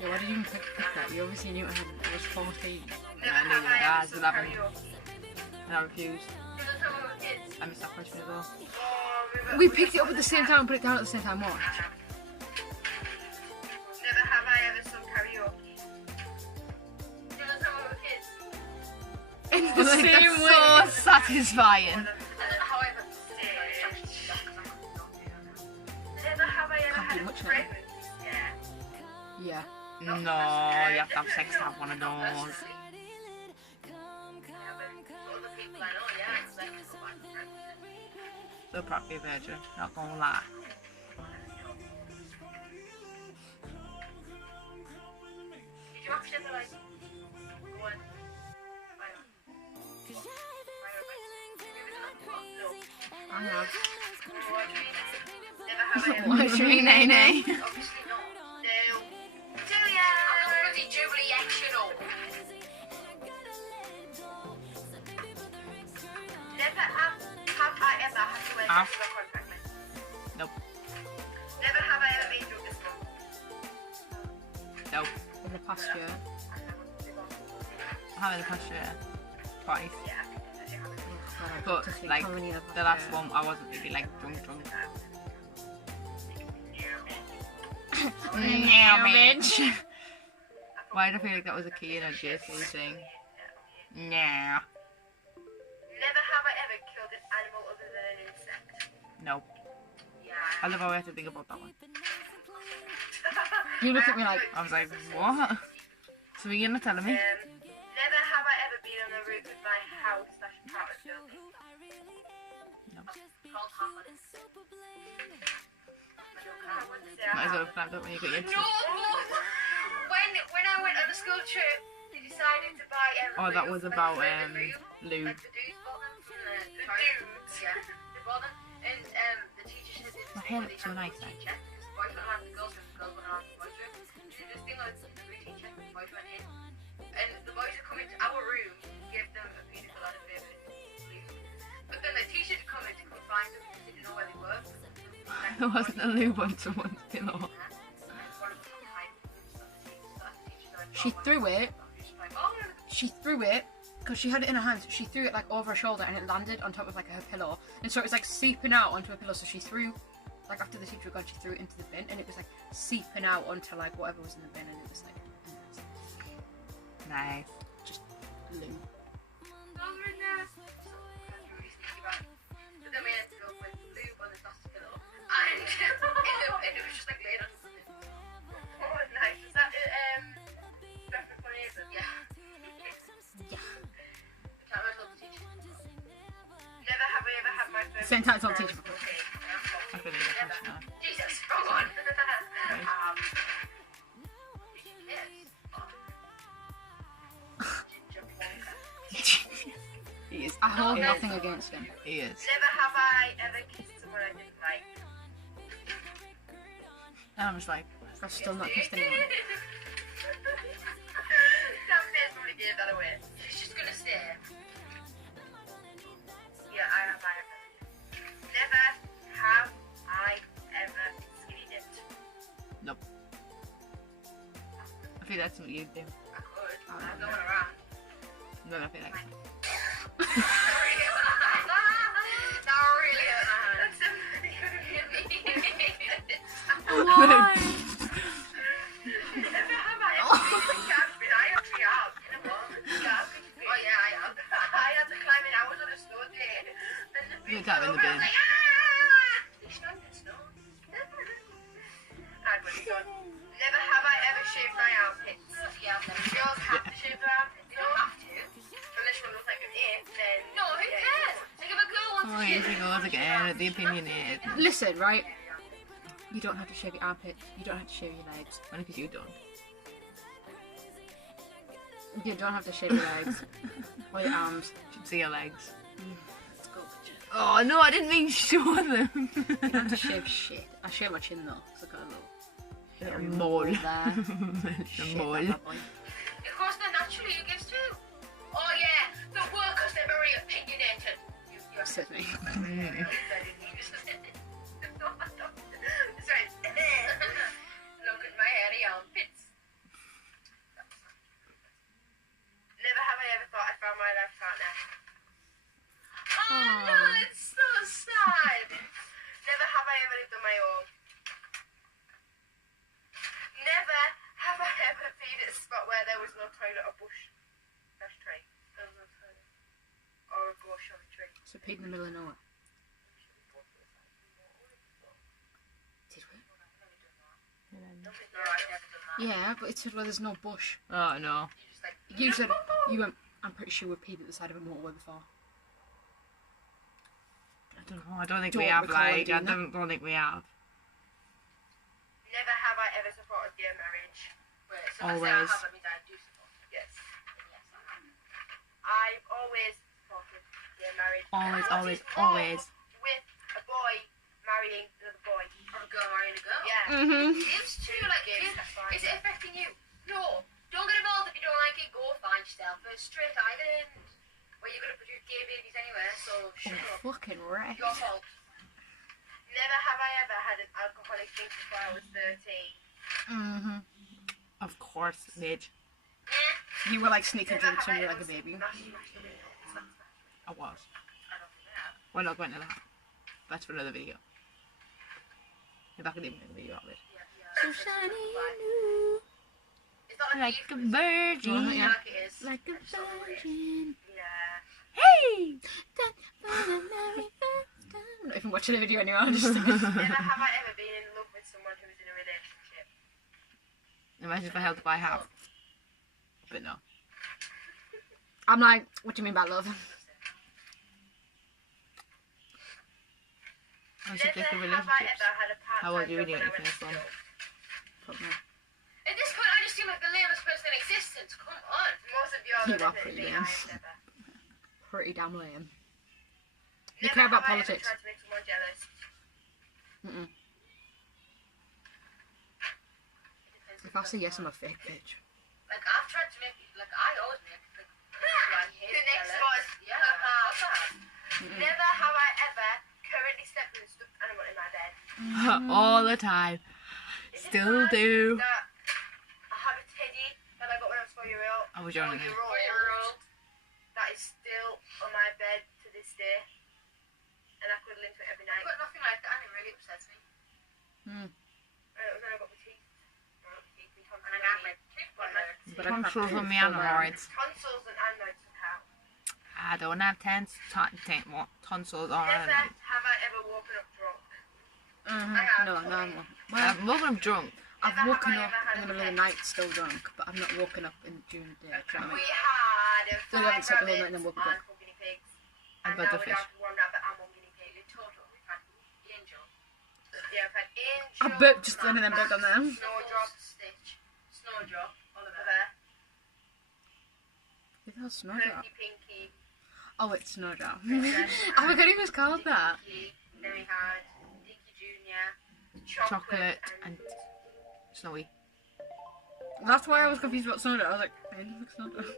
Yeah, why did you even pick that? You obviously knew I was 14. Never I knew have that. I I was ever 11. karaoke. And I refused. Because that's how we were kids. I missed that question as well. Oh, We picked it up at the same time and put it down at the same time. What? Never have I ever sung karaoke. Because that's how we were kids. It's the Like, same that's way. so satisfying. However, never have I ever Can't had do a much now. fragrance. Yeah. Yeah. No, you have to have sex to have one of those. Other people I know, yeah, it's like So probably a virgin, not gonna lie. did you actually ever like one? I have. Never have I ever. Why What do you mean, Nene? Obviously not. No. Julia! I'm not bloody Juliet, you know. Never have I ever had to wear Ah. a contact lens. Nope. Never have I ever been drunk this month. Nope. In the past year. I have in the past year. Twice. Yeah, I think I have it. God, I've But got to think like how many in the the past last year. one, I wasn't really like drunk. Yeah, bitch. Why do I feel like that was a key in a JC thing? Nah. Never have I ever killed an animal other than an insect. Nope. Yeah. I love how I have to think about that one. You look at me like, I was like, what? So you're not telling me? Never have I ever been on the roof of my house / apartment building. No. Called half on it. I wouldn't say I Might as have. well have flagged up when you got your No! When I went on a school trip, they decided to buy a Oh, that loo, was like about a toilet loo. lube. Like the dudes bought them from the dudes, yeah. They bought them, and the teacher said they My hair looks so nice, teacher. The boys went around the girls' room, the girls went around the boys' room. They did this thing on the room teacher, the boys went in. And the boys would come into our room, give them a pina colada flavoured loo. But then they There wasn't a lube on someone's pillow. She threw it. She threw it because she had it in her hands. She threw it like over her shoulder and it landed on top of like her pillow, and so it was like seeping out onto her pillow. So she threw, like after the teacher had gone, she threw it into the bin, and it was like seeping out onto like whatever was in the bin, and it was like Nice. just lube. Then we had to go with lube on the plastic pillow, and it was just like laid on something. Oh, nice. Is that reference for Nathan? Yeah. Yeah. Can't remember the teacher. Never have I ever had my first. Same time as all teacher. Okay. I feel like Never. it's not. Jesus, wrong one. Did you kiss? Ginger Wonka. He is. I hold nothing against him. He is. Never have I ever kissed someone I didn't like. And I'm just like, I've still not kissed anyone. Sam Pierce probably gave that away. She's just gonna stay. Yeah, I have. Never have I ever skinny dipped. nope. I feel that's something you'd do. I could. I have no one around. No, I feel like. Not really. That's something could have hit me. Why? Never have I ever been in a cabin. I actually have. You know what? Cabin. Oh yeah, I have. I had to climb in. I was on a snow day. And the You big got in the snowman, I bin. was like, ah! It's not in snow. I'd really gone. Never have I ever shaved my armpits. Yeah, I've never. Girls have to shave their armpits. They don't have to. Unless one looks like an ape, then. No, who cares? Think of a girl wants Oh, to here shave she goes again with the opinionated. Listen, right? You don't have to shave your armpit. You don't have to shave your legs. Only because you don't. You don't have to shave your legs or your arms. Should see your legs. Let's go, bitch. Oh no, I didn't mean show them. You don't have to shave shit. I shave my chin though, because I got a little A mole. there. A Shit, mole. that bad boy. Of course, they're naturally you gives too. Oh yeah, the workers they're very opinionated. You're Says me. Sorry. Look at my hairy armpits. Never have I ever thought I found my life partner. Oh no, it's so sad. Never have I ever lived on my own. Never have I ever peed at a spot where there was no toilet or bush. Dash tree. There was no toilet. Or a bush or a tree. So peed in the middle of nowhere. Did we? No, I've never done that. Yeah, but it said where there's no bush. Oh no. You just like. You said you went. I'm pretty sure we peed at the side of a motorway before. I don't know. I don't think Don't we have. recall Like, I doing that. don't think we have. Never have I ever supported gay marriage. Wait, so Always. I say I have, that means I do support it. Yes. Yes, I have. I've always supported gay marriage. Always, What always, is wrong always. with a boy marrying another boy. Or a girl marrying a girl. Yeah. Mm-hmm. It's true, like, is it affecting you? No. Don't get involved if you don't like it. Go find yourself a straight island where you're going to produce gay babies anyway, so shut up. Fucking right. Your fault. Never have I ever had an alcoholic drink before I was 13. Mm-hmm. Of course, Midge. You were like sneaking Never drinks have when you I were like a ever baby. I was. I don't think I have. We're not going to that. That's for another video. If I can even make a video of it. So shiny and new. It's not Like like a Oh, virgin. yeah. like it is. Like a virgin. Yeah. Hey! I'm not even watching the video anymore. I'm just. Never have I ever been in love with someone who was in a relationship. Imagine if I held up I have. But no. I'm like, what do you mean by love? I should Never just the have I relationships. ever had a part-time How old are you job reading when it I went first to one? school. Fuck me. At this point, I just seem like the lamest person in existence. Come on. Most of you are You gonna are pretty me. lame. I have never. Pretty damn lame. You Never care about have I ever politics. tried to make someone jealous. Mm-mm. It depends If I say yes, I'm a fake bitch. Like, I've tried to make, like, I always make, like, I hate the next was, yeah, Mm-mm. Never have I ever currently slept with a stuffed animal in my bed. all the time. Still do. I have a teddy that I got when I was 4 years old. I was young. 4 year old. That is still on my bed to this day. And I cuddle into it every night. I've got nothing like that and it really upsets me. And it was when I got my teeth. And I got my teeth. Tonsils and my hemorrhoids. Tonsils and adenoids count. I don't have tonsils or Never hemorrhoids. have I ever woken up drunk. No, no, no. I'm woken up drunk. I've woken up in the middle of the night still drunk, but I've not woken up during the day. Do you know what I We mean? had So you 5 haven't slept the whole night and rabbits then and woken up. 4 guinea pigs. And And now we're butterfish. down to 1 rabbit and 1 guinea pig. In total, we've had Angel. Yeah, we've had Angel. I burped just then and then back on there. Snowdrop, Stitch, Snowdrop, Oliver, It's Snowdrop. Perky, Pinky, Oh, it's Snowdrop. Princess. I forgot he was called that. Pinky. Then we had Dinky Jr., Chocolate and Snowy. That's why I was confused about Snowdrop. I was like, I didn't look Snowdrop. and the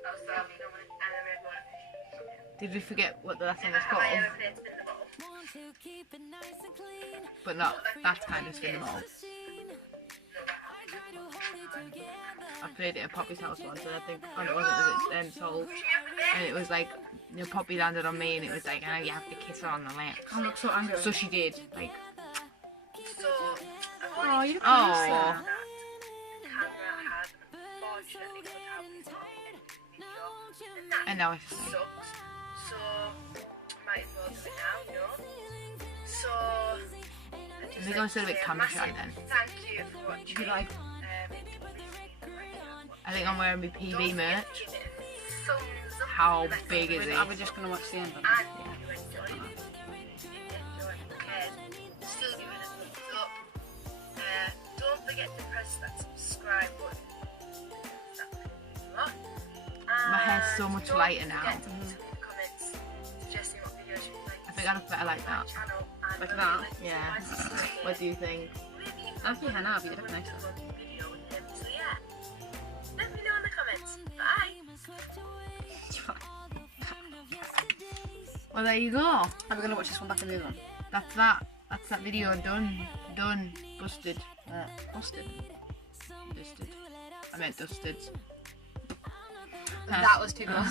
red one. Did we forget what the last one Never was have I called? ever played spin the bottle. But not that kind of spin ball. I played it at Poppy's house once, and I think, oh, it wasn't, was it then sold? And it was like, you know, Poppy landed on me, and it was like, oh, you have to kiss her on the lips. I look so angry. So she did, like, So, Oh, you look oh. nice. camera had unfortunately cut out his video. And And now I that sucks. So, might as well do it now, you know? So, I just We're going to do a bit say camera massive shy then. Thank you for watching. You like- I think I'm wearing my PB merch. Thumbs up. How big is I it? was just gonna watch the end of it. And if you enjoyed it, still give it a thumbs up. Don't forget to press that subscribe button. My hair's so much Don't lighter now. forget to put some comments suggesting what videos you would like I think I look better like that. Like that? Yeah. What do you think? I think you now, but you look nicer. So yeah, let me know in the comments. Bye. Well, there you go. Are we gonna watch this one back in the other one? That's that. That's that video done. Done. Busted. Busted. Dusted. I meant dusted. That was too close.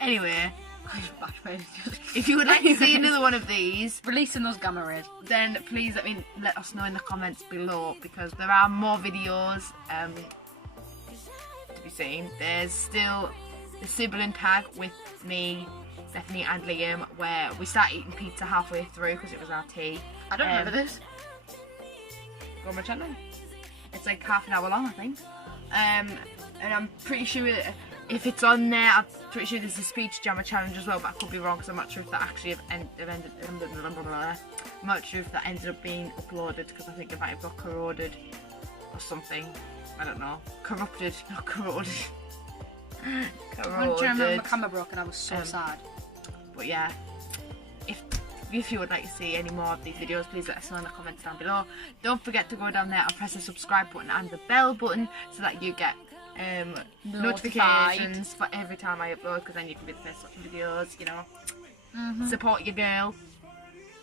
Anyway, if you would like to see another one of these, Releasing those gamma rays. then please let us know in the comments below, because there are more videos to be seen. There's still the sibling tag with me, Stephanie and Liam, where we start eating pizza halfway through because it was our tea. I don't remember this. Go on my channel. It's like half an hour long, I think. And I'm pretty sure if it's on there, I'm pretty sure there's a speech jammer challenge as well, but I could be wrong because I'm not sure if that actually ended. I'm not sure if that ended up being uploaded because I think it might have got corroded or something. I don't know. Corrupted, not corroded. I remember my Corroded. camera broke and I was so sad. But yeah, if you would like to see any more of these videos, please let us know in the comments down below. Don't forget to go down there and press the subscribe button and the bell button so that you get notifications for every time I upload, because then you can be the first watching videos, you know. Support your girl.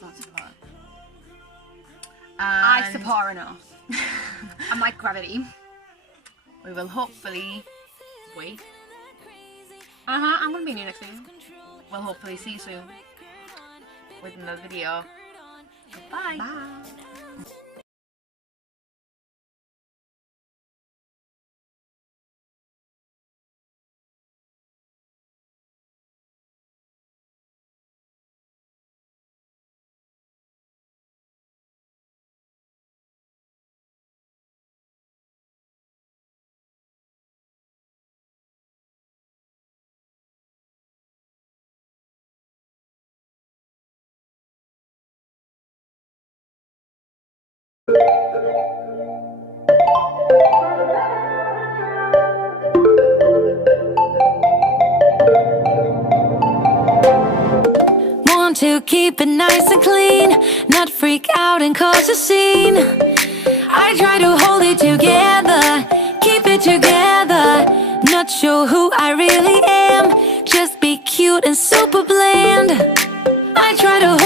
Don't support. And I support her enough. I'm like gravity. we will hopefully I'm gonna be in you next week. we'll hopefully see you soon with another video. Bye. Bye. Want to keep it nice and clean, not freak out and cause a scene. I try to hold it together, keep it together. Not sure who I really am, just be cute and super bland. I try to